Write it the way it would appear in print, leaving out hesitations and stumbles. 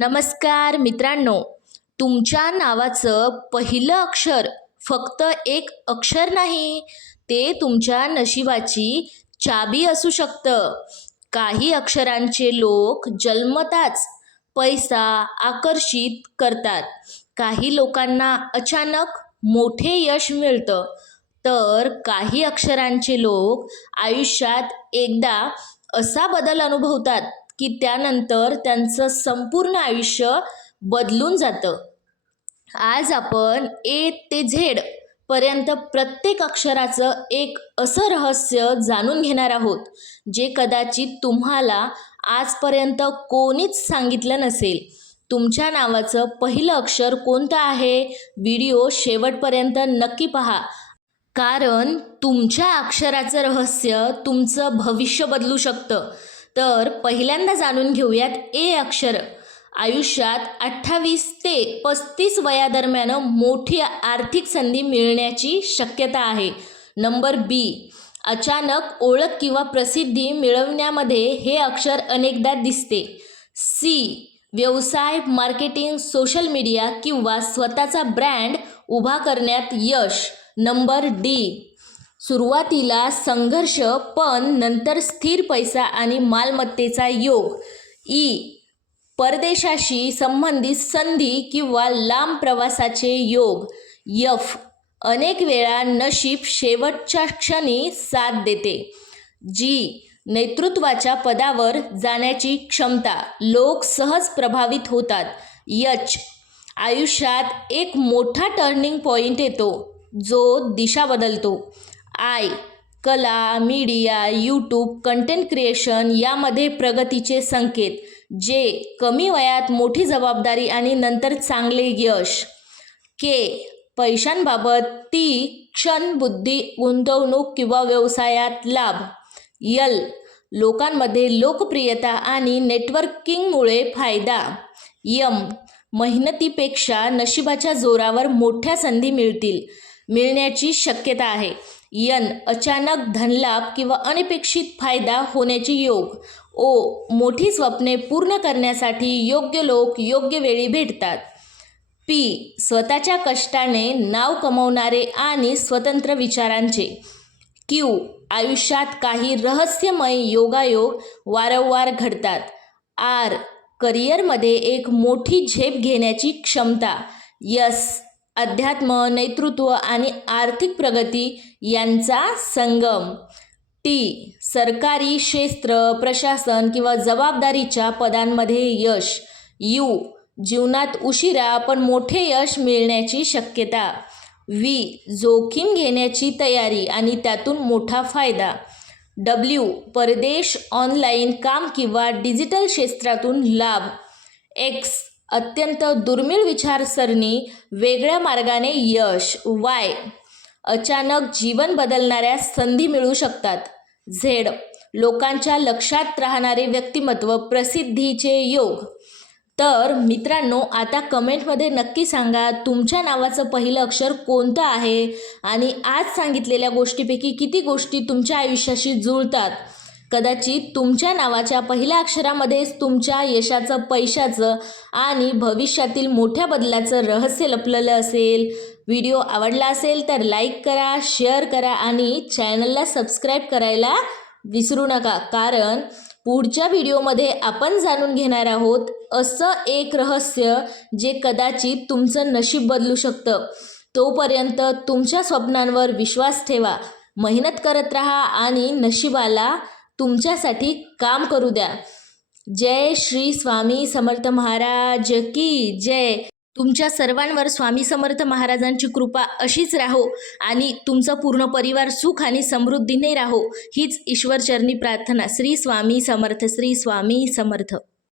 नमस्कार मित्रांनो, तुमच्या नावाचं पहिलं अक्षर फक्त एक अक्षर नाही, ते तुमच्या नशिबाची चाबी असू शकतं. काही अक्षरांचे लोक जन्मताच पैसा आकर्षित करतात. काही लोकांना अचानक मोठे यश मिळतं, तर काही अक्षरांचे लोक आयुष्यात एकदा असा बदल अनुभवतात की त्यानंतर त्यांचं संपूर्ण आयुष्य बदलून जातं. आज आपण ए ते झेड पर्यंत प्रत्येक अक्षराचं एक असं रहस्य जाणून घेणार आहोत, जे कदाचित तुम्हाला आजपर्यंत कोणीच सांगितलं नसेल. तुमच्या नावाचं पहिलं अक्षर कोणतं आहे? व्हिडिओ शेवटपर्यंत नक्की पहा, कारण तुमच्या अक्षराचं रहस्य तुमचं भविष्य बदलू शकतं. तर पहिल्यांदा जाणून घेऊयात ए अक्षर. आयुष्यात 28 ते 35 वयादरम्यान मोठी आर्थिक संधी मिळण्याची शक्यता आहे. नंबर बी. अचानक ओळख किंवा प्रसिद्धी मिळवण्यामध्ये हे अक्षर अनेकदा दिसते. सी. व्यवसाय, मार्केटिंग, सोशल मीडिया किंवा स्वतःचा ब्रँड उभा करण्यात यश. Number D. सुरुवातीला संघर्ष पण नंतर स्थिर पैसा आणि मालमत्तेचा योग. ई. परदेशाशी संबंधित संधी किंवा लांब प्रवासाचे योग. एफ. अनेक वेळा नशीब शेवटच्या क्षणी साथ देते. जी. नेतृत्वाच्या पदावर जाण्याची क्षमता, लोक सहज प्रभावित होतात. एच. आयुष्यात एक मोठा टर्निंग पॉइंट येतो, जो दिशा बदलतो. आय. कला, मीडिया, यूट्यूब, कंटेंट क्रिएशन यामध्ये प्रगतीचे संकेत, जे कमी वयात मोठी जबाबदारी आणि नंतर चांगले यश. के. पैशांबाबत तीक्ष्ण बुद्धी, गुंतवणूक किंवा व्यवसायात लाभ. यल. लोकांमध्ये लोकप्रियता आणि नेटवर्किंगमुळे फायदा. यम. मेहनतीपेक्षा नशिबाच्या जोरावर मोठ्या संधी मिळण्याची शक्यता आहे. यन. अचानक धनलाभ किंवा अनपेक्षित फायदा होण्याचे योग. ओ. मोठी स्वप्ने पूर्ण करण्यासाठी योग्य लोक योग्य वेळी भेटतात. पी. स्वतःच्या कष्टाने नाव कमावणारे आणि स्वतंत्र विचारांचे. क्यू. आयुष्यात काही रहस्यमय योगायोग वारंवार घडतात. आर. करिअरमध्ये एक मोठी झेप घेण्याची क्षमता. यस. अध्यात्म, नेतृत्व आणि आर्थिक प्रगती यांचा संगम. टी. सरकारी क्षेत्र, प्रशासन किंवा जबाबदारीच्या पदांमध्ये यश. यू. जीवनात उशिरा पण मोठे यश मिळण्याची शक्यता. व्ही. जोखीम घेण्याची तयारी आणि त्यातून मोठा फायदा. डब्ल्यू. परदेश, ऑनलाईन काम किंवा डिजिटल क्षेत्रातून लाभ. एक्स. अत्यंत दुर्मिळ विचारसरणी, वेगळ्या मार्गाने यश. वाय. अचानक जीवन बदलणाऱ्या संधी मिळू शकतात. झेड. लोकांच्या लक्षात राहणारे व्यक्तिमत्व, प्रसिद्धीचे योग. तर मित्रांनो, आता कमेंटमध्ये नक्की सांगा तुमच्या नावाचं पहिलं अक्षर कोणतं आहे आणि आज सांगितलेल्या गोष्टीपैकी किती गोष्टी तुमच्या आयुष्याशी जुळतात. कदाचित तुमच्या नावाच्या पहिल्या अक्षरामध्येच तुमच्या यशाचं, पैशाचं आणि भविष्यातील मोठ्या बदलाचं रहस्य लपलेलं असेल. व्हिडिओ आवडला असेल तर लाईक करा, शेअर करा आणि चॅनलला सबस्क्राईब करायला विसरू नका, कारण पुढच्या व्हिडिओमध्ये आपण जाणून घेणार आहोत असं एक रहस्य जे कदाचित तुमचं नशीब बदलू शकतं. तोपर्यंत तुमच्या स्वप्नांवर विश्वास ठेवा, मेहनत करत राहा आणि नशिबाला तुमच्यासाठी काम करू द्या. जय श्री स्वामी समर्थ महाराज की जय. तुमच्या सर्वांवर स्वामी समर्थ महाराजांची कृपा अशीच राहो आणि तुमचा पूर्ण परिवार सुख आणि समृद्धीने राहो, हीच ईश्वरचरणी प्रार्थना. श्री स्वामी समर्थ, श्री स्वामी समर्थ.